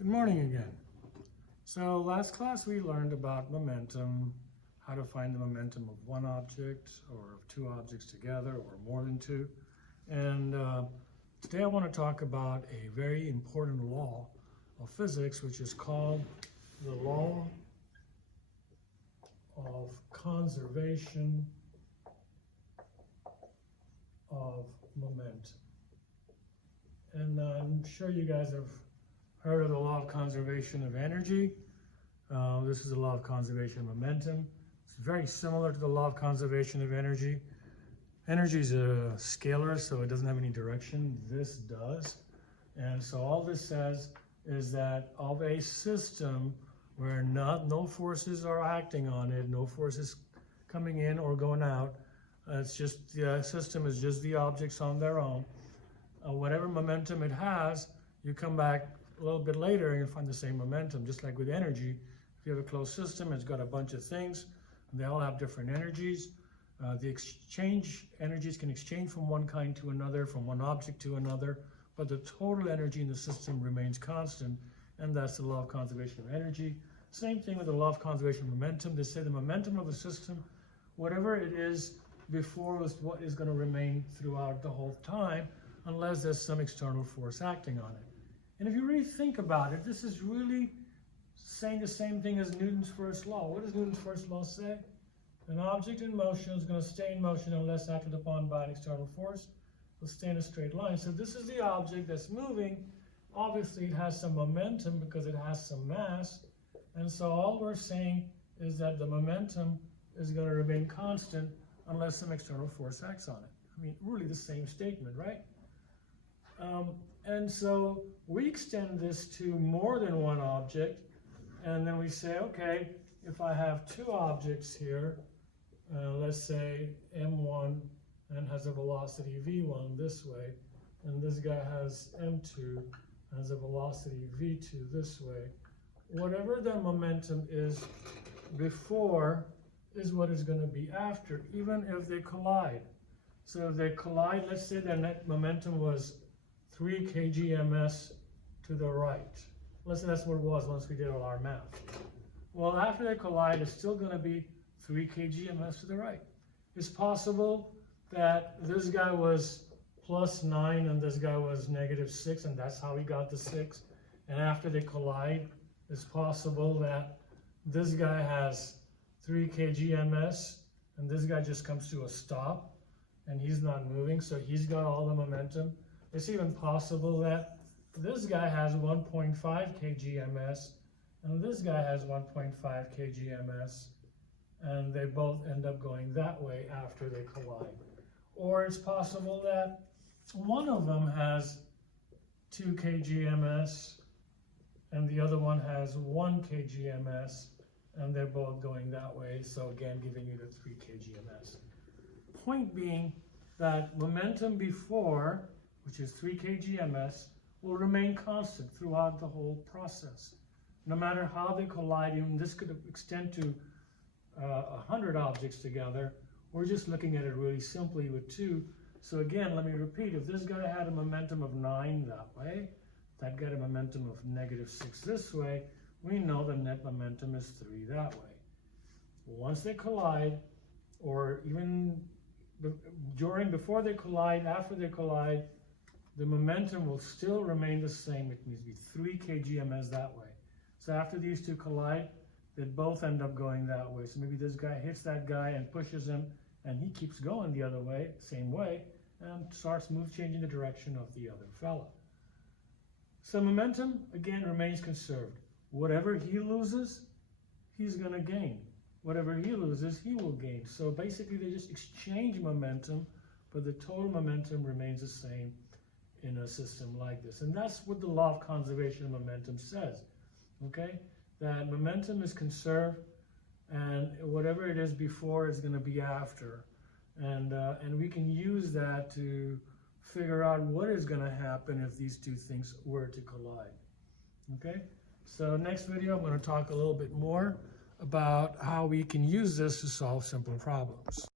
Good morning again. So last class we learned about momentum, how to find the momentum of one object or of two objects together or more than two. And today I want to talk about a very important law of physics, which is called the law of conservation of momentum. And I'm sure you guys have heard of the law of conservation of energy. This is the law of conservation of momentum. It's very similar to the law of conservation of energy. Energy is a scalar, so it doesn't have any direction. This does. And so all this says is that of a system where no forces are acting on it, no forces coming in or going out, it's just the system is just the objects on their own. Whatever momentum it has, you come back a little bit later and you'll find the same momentum. Just like with energy, if you have a closed system, it's got a bunch of things, and they all have different energies. The exchange energies can exchange from one kind to another, from one object to another, but the total energy in the system remains constant, and that's the law of conservation of energy. Same thing with the law of conservation of momentum. They say the momentum of a system, whatever it is before, is what is going to remain throughout the whole time, unless there's some external force acting on it. And if you really think about it, this is really saying the same thing as Newton's first law. What does Newton's first law say? An object in motion is going to stay in motion unless acted upon by an external force. It'll stay in a straight line. So this is the object that's moving. Obviously, it has some momentum because it has some mass. And so all we're saying is that the momentum is going to remain constant unless some external force acts on it. I mean, really the same statement, right? And so we extend this to more than one object, and then we say, okay, if I have two objects here, let's say M1 and has a velocity V1 this way, and this guy has M2 and has a velocity V2 this way, whatever the momentum is before is what is going to be after, even if they collide. So if they collide, let's say their net momentum was 3 kgms to the right. Let's say that's what it was once we did all our math. Well, after they collide, it's still going to be 3 kgms to the right. It's possible that this guy was +9 and this guy was -6, and that's how he got the 6. And after they collide, it's possible that this guy has 3 kgms and this guy just comes to a stop and he's not moving, so he's got all the momentum. It's even possible that this guy has 1.5 kgms and this guy has 1.5 kgms, and they both end up going that way after they collide. Or it's possible that one of them has 2 kgms and the other one has 1 kgms, and they're both going that way, so again giving you the 3 kgms. Point being that momentum before, which is 3 kgms, will remain constant throughout the whole process. No matter how they collide, even this could extend to 100 objects together. We're just looking at it really simply with 2. So again, let me repeat, if this guy had a momentum of 9 that way, that guy had a momentum of -6 this way, we know the net momentum is 3 that way. Once they collide, or even before they collide, after they collide, the momentum will still remain the same. It needs to be 3 kgms that way. So after these two collide, they both end up going that way. So maybe this guy hits that guy and pushes him, and he keeps going the other way, same way, and starts changing the direction of the other fella. So momentum, again, remains conserved. Whatever he loses, he's going to gain. Whatever he loses, he will gain. So basically, they just exchange momentum, but the total momentum remains the same in a system like this. And that's what the law of conservation of momentum says, okay? That momentum is conserved, and whatever it is before is going to be after. And we can use that to figure out what is going to happen if these two things were to collide, okay? So next video, I'm going to talk a little bit more about how we can use this to solve simple problems.